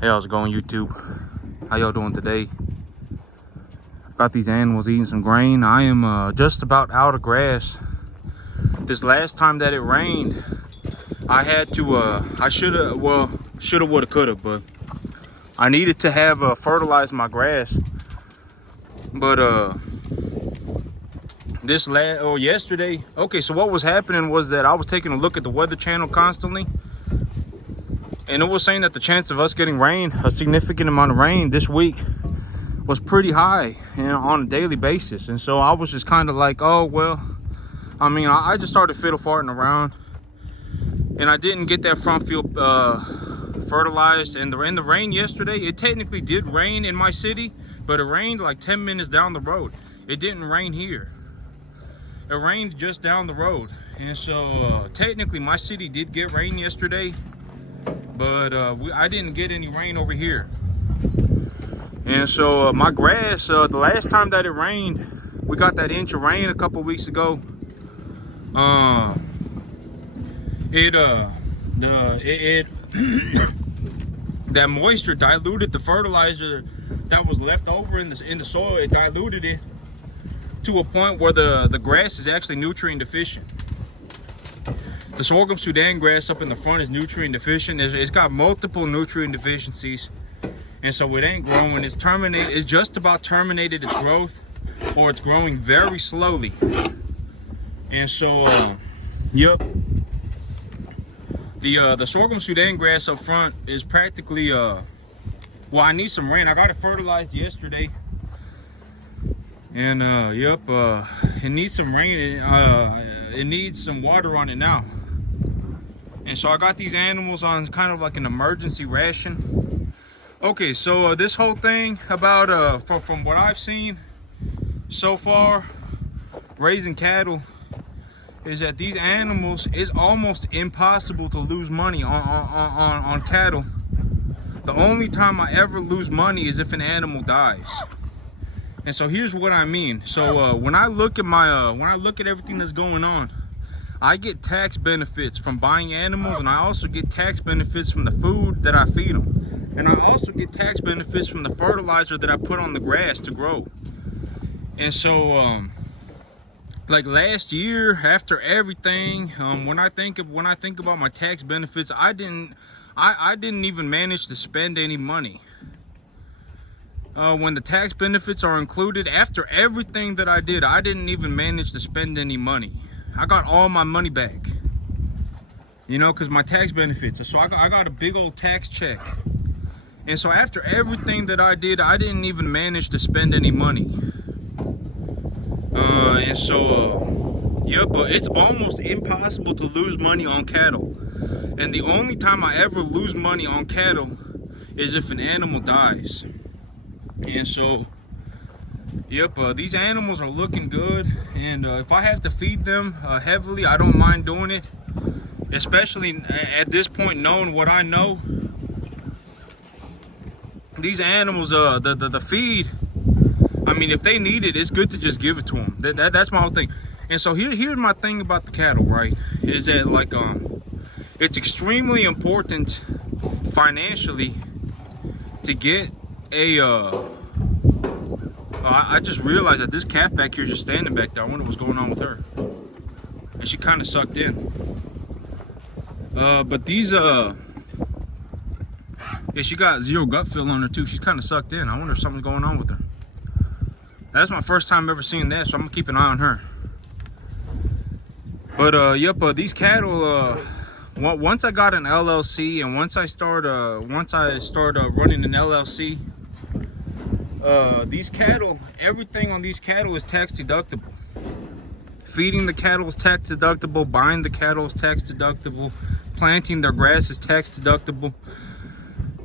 Hey, how's it going, YouTube? How y'all doing today? Got these animals eating some grain. I am just about out of grass. This last time that it rained, I had to I shoulda, woulda, coulda, but I needed to have fertilized my grass. But yesterday, okay, so what was happening was that I was taking a look at the weather channel constantly, and it was saying that the chance of us getting rain, a significant amount of rain this week, was pretty high, you know, on a daily basis. And so I was just kind of like, oh well, I mean, I just started fiddle farting around, and I didn't get that front field fertilized. And in the rain yesterday, it technically did rain in my city, but it rained like 10 minutes down the road. It didn't rain here. It rained just down the road. And so technically my city did get rain yesterday, but I didn't get any rain over here. And so my grass, the last time that it rained, we got that inch of rain a couple weeks ago. That moisture diluted the fertilizer that was left over in the soil. It diluted it to a point where the grass is actually nutrient deficient. The sorghum Sudan grass up in the front is nutrient deficient. It's got multiple nutrient deficiencies, and so it ain't growing. It's terminated. It's just about terminated its growth, or it's growing very slowly. And so, yep. The sorghum Sudan grass up front is practically well, I need some rain. I got it fertilized yesterday, and yep, it needs some rain. It needs some water on it now. And so I got these animals on kind of like an emergency ration. Okay, so this whole thing about from what I've seen so far, raising cattle, is that these animals, is almost impossible to lose money on cattle. The only time I ever lose money is if an animal dies. And so here's what I mean. So when I look at my when I look at everything that's going on, I get tax benefits from buying animals, and I also get tax benefits from the food that I feed them, and I also get tax benefits from the fertilizer that I put on the grass to grow. And so like last year, after everything, when I think about my tax benefits, I didn't even manage to spend any money. When the tax benefits are included, after everything that I did, I didn't even manage to spend any money. I got all my money back, you know, because my tax benefits. So I got a big old tax check. And so after everything that I did, I didn't even manage to spend any money. And so, yep, it's almost impossible to lose money on cattle. And the only time I ever lose money on cattle is if an animal dies. And so, yep, these animals are looking good. And if I have to feed them heavily, I don't mind doing it. Especially at this point, knowing what I know. These animals, the feed, I mean, if they need it, it's good to just give it to them. That's my whole thing. And so here's my thing about the cattle, right? Is that like it's extremely important financially to get a I just realized that this calf back here is just standing back there. I wonder what's going on with her. And she kind of sucked in. But these yeah, she got zero gut feel on her too. She's kind of sucked in. I wonder if something's going on with her. That's my first time ever seeing that, so I'm gonna keep an eye on her. But yep, these cattle, once I got an LLC, and once I start running an LLC, these cattle, everything on these cattle is tax deductible. Feeding the cattle is tax deductible. Buying the cattle is tax deductible. Planting their grass is tax deductible.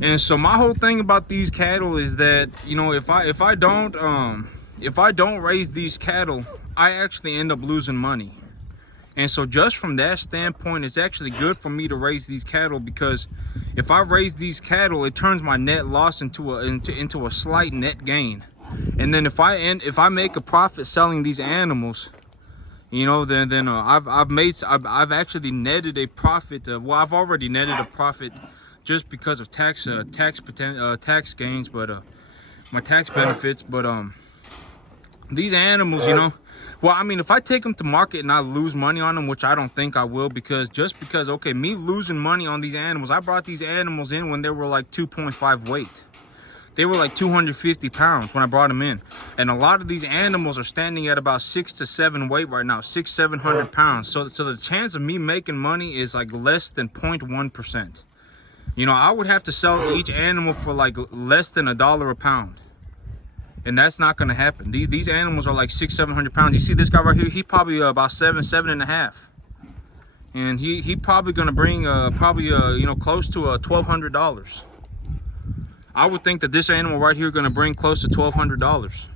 And so my whole thing about these cattle is that, you know, if I don't raise these cattle, I actually end up losing money. And so just from that standpoint, it's actually good for me to raise these cattle, because if I raise these cattle, it turns my net loss into a slight net gain. And then if I make a profit selling these animals, you know, then I've actually netted a profit. Well, I've already netted a profit just because of tax gains, but my tax benefits. But these animals, you know, well, I mean, if I take them to market and I lose money on them, which I don't think I will, because okay, me losing money on these animals, I brought these animals in when they were like 2.5 weight. They were like 250 pounds when I brought them in. And a lot of these animals are standing at about 6 to 7 weight right now, 700 pounds. So the chance of me making money is like less than 0.1%. You know, I would have to sell each animal for like less than $1 a pound. And that's not gonna happen. These animals are like 700 pounds. You see this guy right here, he probably about 7.5. And he probably gonna bring you know, close to $1,200. I would think that this animal right here gonna bring close to $1,200.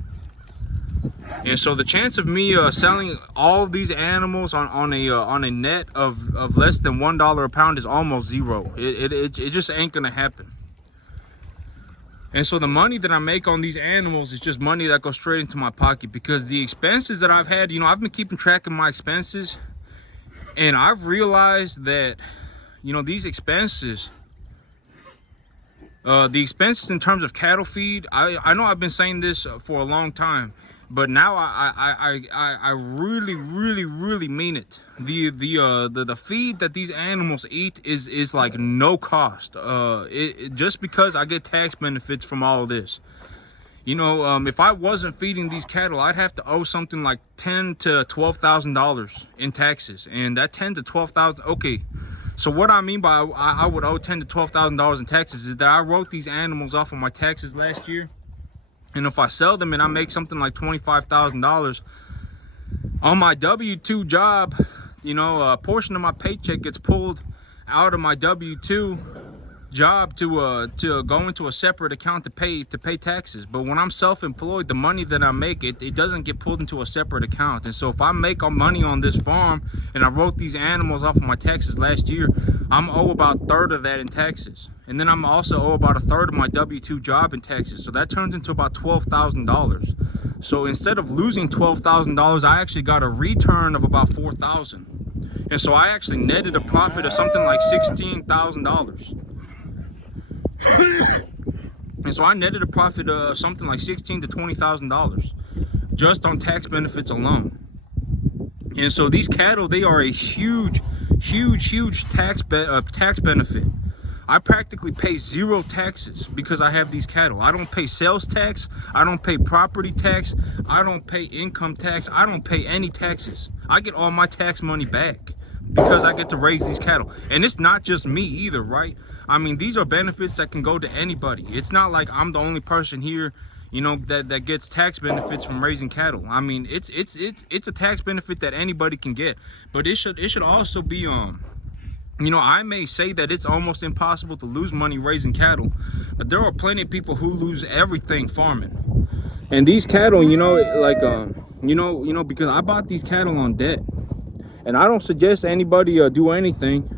And so the chance of me selling all of these animals on a net of less than $1 a pound is almost zero. It just ain't gonna happen. And so the money that I make on these animals is just money that goes straight into my pocket, because the expenses that I've had, you know, I've been keeping track of my expenses, and I've realized that, you know, these expenses, the expenses in terms of cattle feed, I know I've been saying this for a long time, but now I really mean it. The feed that these animals eat is like no cost. Just because I get tax benefits from all of this. You know, if I wasn't feeding these cattle, I'd have to owe something like $10,000 to $12,000 in taxes, and that $10,000 to $12,000. Okay. So what I mean by I would owe $10,000 to $12,000 in taxes is that I wrote these animals off of my taxes last year, and if I sell them and I make something like $25,000 on my W-2 job, you know, a portion of my paycheck gets pulled out of my W-2 job to go into a separate account to pay taxes. But when I'm self-employed, the money that I make, it doesn't get pulled into a separate account. And so if I make money on this farm and I wrote these animals off of my taxes last year, I'm owe about 1/3 of that in taxes. And then I'm also owe about 1/3 of my W-2 job in taxes. So that turns into about $12,000. So instead of losing $12,000, I actually got a return of about $4,000. And so I actually netted a profit of something like $16,000. And so I netted a profit of something like $16,000 to $20,000 just on tax benefits alone. And so these cattle, they are a huge tax benefit. I practically pay zero taxes because I have these cattle. I don't pay sales tax, I don't pay property tax, I don't pay income tax, I don't pay any taxes. I get all my tax money back because I get to raise these cattle. And it's not just me either, right? I mean, these are benefits that can go to anybody. It's not like I'm the only person here, you know, that gets tax benefits from raising cattle. I mean, it's a tax benefit that anybody can get. But it should also be you know, I may say that it's almost impossible to lose money raising cattle, but there are plenty of people who lose everything farming. And these cattle, you know, like you know, because I bought these cattle on debt, and I don't suggest anybody do anything.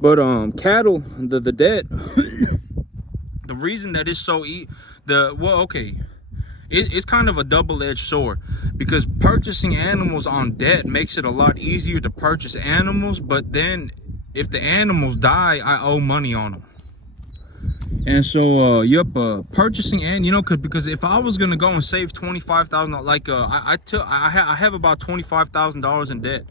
But cattle, the debt, the reason that it's so it's kind of a double-edged sword, because purchasing animals on debt makes it a lot easier to purchase animals, but then if the animals die, I owe money on them. And so purchasing, and you know, because if I was gonna go and save $25,000, like I have about $25,000 in debt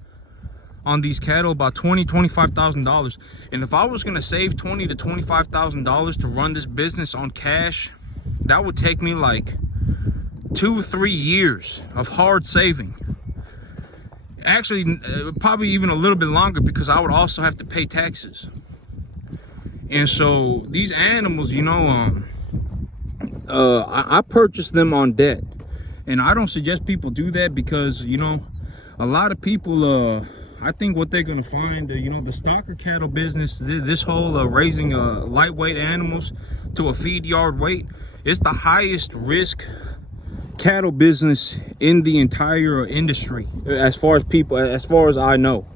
on these cattle, about $25,000. And if I was gonna save $20,000 to $25,000 to run this business on cash, that would take me like 2-3 years of hard saving. Actually, probably even a little bit longer, because I would also have to pay taxes. And so these animals, you know, I purchased them on debt, and I don't suggest people do that, because, you know, a lot of people, I think what they're going to find, you know, the stocker cattle business, this whole raising lightweight animals to a feed yard weight, it's the highest risk cattle business in the entire industry, as far as I know.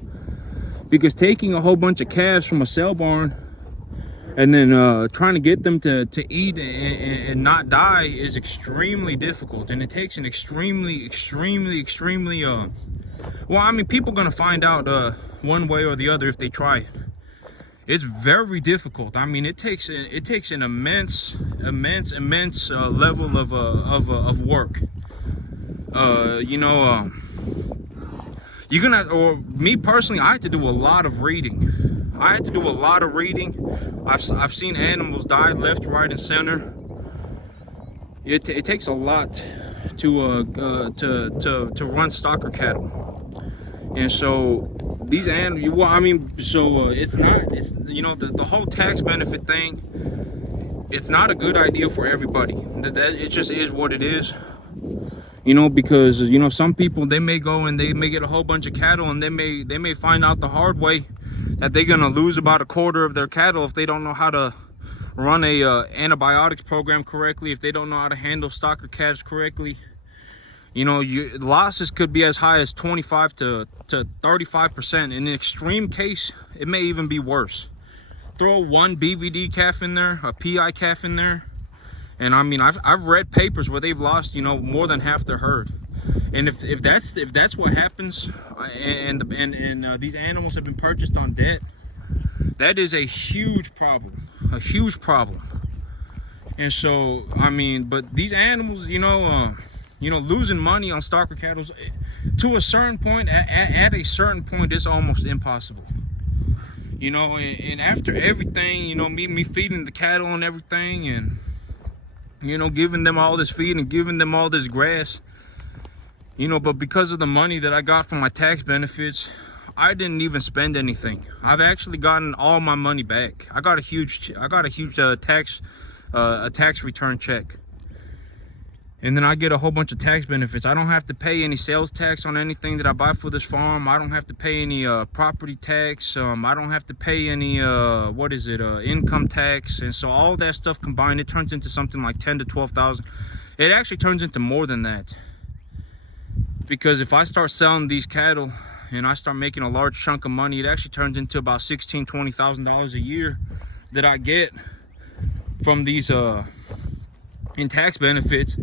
Because taking a whole bunch of calves from a sale barn and then trying to get them to eat and not die is extremely difficult, and it takes an extremely well, I mean, people are gonna find out one way or the other if they try it. It's very difficult. I mean, it takes an immense level of work. You're gonna, or me personally, I had to do a lot of reading. I've seen animals die left, right, and center. It takes a lot to run stocker cattle, and so these animals. Well, I mean, so it's the whole tax benefit thing. It's not a good idea for everybody. That it just is what it is. Because some people, they may go and they may get a whole bunch of cattle, and they may find out the hard way that they're gonna lose about a quarter of their cattle if they don't know how to run a antibiotics program correctly, if they don't know how to handle stocker calves correctly. Your losses could be as high as 25 to 35%. In an extreme case, it may even be worse. Throw one BVD calf in there, a PI calf in there, and I mean, I've read papers where they've lost more than half their herd. And if that's what happens, and these animals have been purchased on debt, that is a huge problem. And so, I mean, but these animals, losing money on stocker cattle, to a certain point, at a certain point, it's almost impossible. And after everything, me feeding the cattle and everything, and giving them all this feed and giving them all this grass, but because of the money that I got from my tax benefits, I didn't even spend anything. I've actually gotten all my money back. I got a huge tax return check, and then I get a whole bunch of tax benefits. I don't have to pay any sales tax on anything that I buy for this farm. I don't have to pay any property tax. I don't have to pay any income tax. And so all that stuff combined, it turns into something like 10 to 12,000. It actually turns into more than that, because if I start selling these cattle and I start making a large chunk of money, it actually turns into about $16,000 to $20,000 a year that I get from these in tax benefits.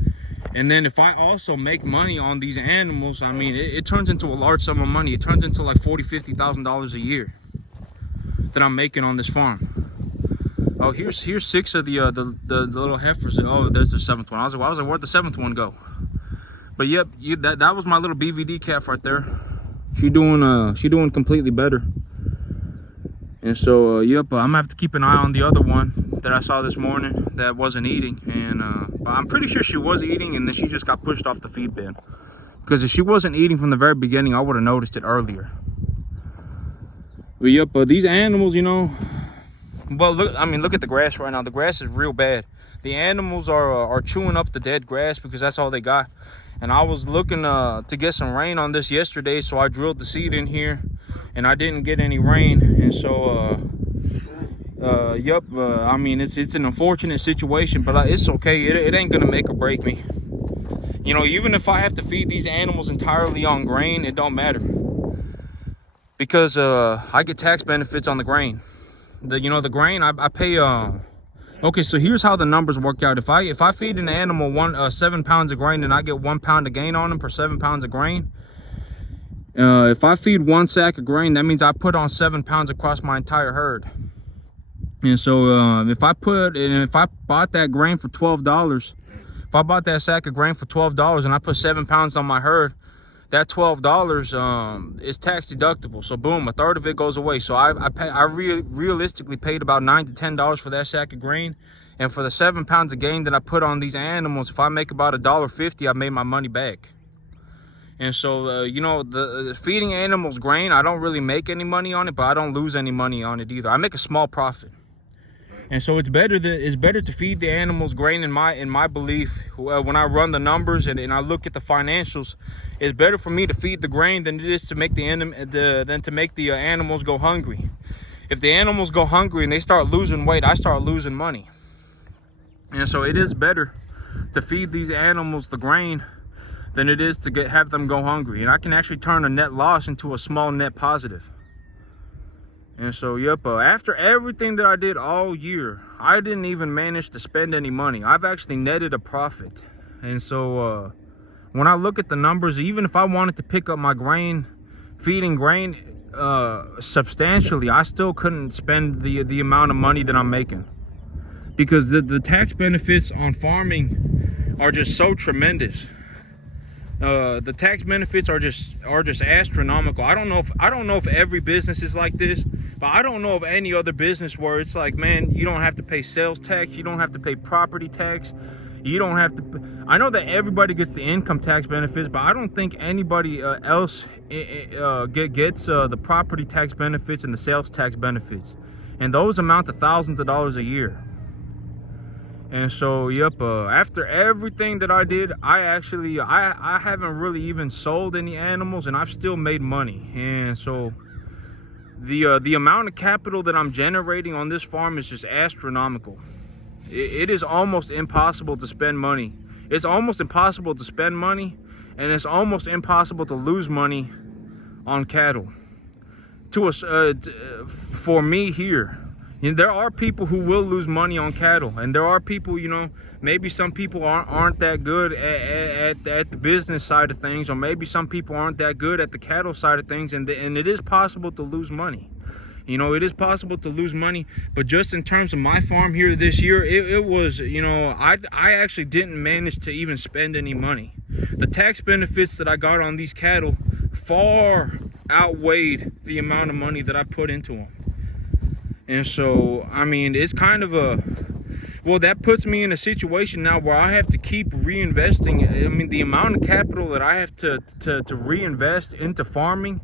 And then if I also make money on these animals, I mean, it turns into a large sum of money. It turns into like $40,000 to $50,000 a year that I'm making on this farm. Oh, here's 6 of the little heifers. Oh, there's the 7th one. I was like, where'd the 7th one go? But yep, that was my little BVD calf right there. She doing completely better. And so yep, I'm gonna have to keep an eye on the other one that I saw this morning that wasn't eating. And but I'm pretty sure she was eating, and then she just got pushed off the feed bin, because if she wasn't eating from the very beginning, I would have noticed it earlier. But yep, these animals, well, look at the grass right now. The grass is real bad. The animals are chewing up the dead grass because that's all they got. And I was looking to get some rain on this yesterday, so I drilled the seed in here, and I didn't get any rain. And so yep, I mean, it's an unfortunate situation, but it's okay. It ain't gonna make or break me. Even if I have to feed these animals entirely on grain, it don't matter, because I get tax benefits on the grain. The grain I pay. Okay, so here's how the numbers work out. If I feed an animal 7 pounds of grain, and I get 1 pound of gain on them per 7 pounds of grain. If I feed 1 sack of grain, that means I put on 7 pounds across my entire herd. And so if I bought that grain for $12, if I bought that sack of grain for $12 and I put 7 pounds on my herd, that $12 is tax deductible. So boom, a third of it goes away. So I realistically paid about $9 to $10 for that sack of grain. And for the 7 pounds of gain that I put on these animals, if I make about $1.50, I made my money back. And so the feeding animals grain, I don't really make any money on it, but I don't lose any money on it either. I make a small profit. And so it's better to feed the animals grain, in my belief. When I run the numbers and I look at the financials, it's better for me to feed the grain than it is to make the animals go hungry. If the animals go hungry and they start losing weight, I start losing money. And so it is better to feed these animals the grain than it is to have them go hungry. And I can actually turn a net loss into a small net positive. And so yep, after everything that I did all year, I didn't even manage to spend any money. I've actually netted a profit. And so when I look at the numbers, even if I wanted to pick up my grain, feeding grain, substantially, I still couldn't spend the amount of money that I'm making, because the tax benefits on farming are just so tremendous. The tax benefits are just astronomical. I don't know if every business is like this, but I don't know of any other business where it's like, man, you don't have to pay sales tax, you don't have to pay property tax, you don't have to. I know that everybody gets the income tax benefits, but I don't think anybody else gets the property tax benefits and the sales tax benefits, and those amount to thousands of dollars a year. And so, yep, after everything that I did, I haven't really even sold any animals, and I've still made money. And so the amount of capital that I'm generating on this farm is just astronomical. It is almost impossible to spend money. It's almost impossible to spend money, and it's almost impossible to lose money on cattle. For me here. You know, there are people who will lose money on cattle, and there are people, you know, maybe some people aren't that good at the business side of things, or maybe some people aren't that good at the cattle side of things, and it is possible to lose money. You know, it is possible to lose money, but just in terms of my farm here this year, it was, you know, I actually didn't manage to even spend any money. The tax benefits that I got on these cattle far outweighed the amount of money that I put into them. And so, I mean, it's kind of well, that puts me in a situation now where I have to keep reinvesting. I mean, the amount of capital that I have to reinvest into farming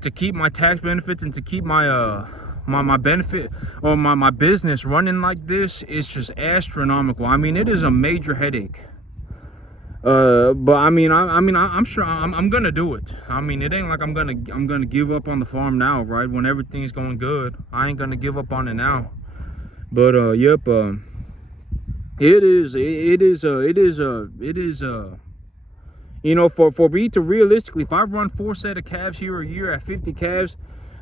to keep my tax benefits and to keep my my benefit or my business running like this is just astronomical. I mean, it is a major headache. But I mean, I'm sure I'm gonna do it. I mean, it ain't like I'm gonna give up on the farm now, right? When everything's going good, I ain't gonna give up on it now. But yep, it is. You know, for me to realistically, if I run 4 set of calves here a year at 50 calves,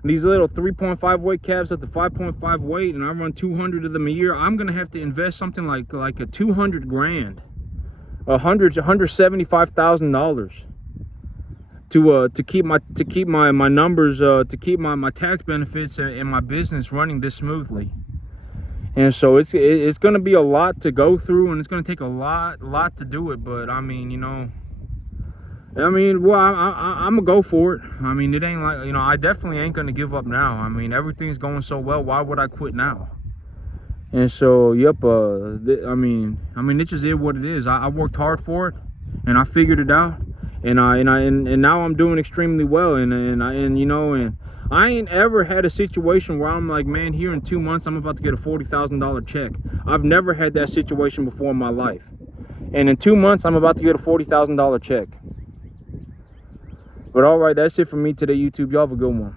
these little 3.5 weight calves at the 5.5 weight, and I run 200 of them a year, I'm gonna have to invest something like a 200 grand. $175,000 to keep my numbers, to keep my tax benefits and my business running this smoothly. And so it's going to be a lot to go through, and it's going to take a lot to do it. But I mean, you know, well, I'm gonna go for it. I mean, it ain't like, you know, I definitely ain't gonna give up now. I mean, everything's going so well. Why would I quit now? And so, yep, I mean, it just is what it is. I worked hard for it, and I figured it out, and now I'm doing extremely well, and you know, and I ain't ever had a situation where I'm like, man, here in 2 months I'm about to get a $40,000 check. I've never had that situation before in my life, and in 2 months I'm about to get a $40,000 check. But all right, that's it for me today, YouTube. Y'all have a good one.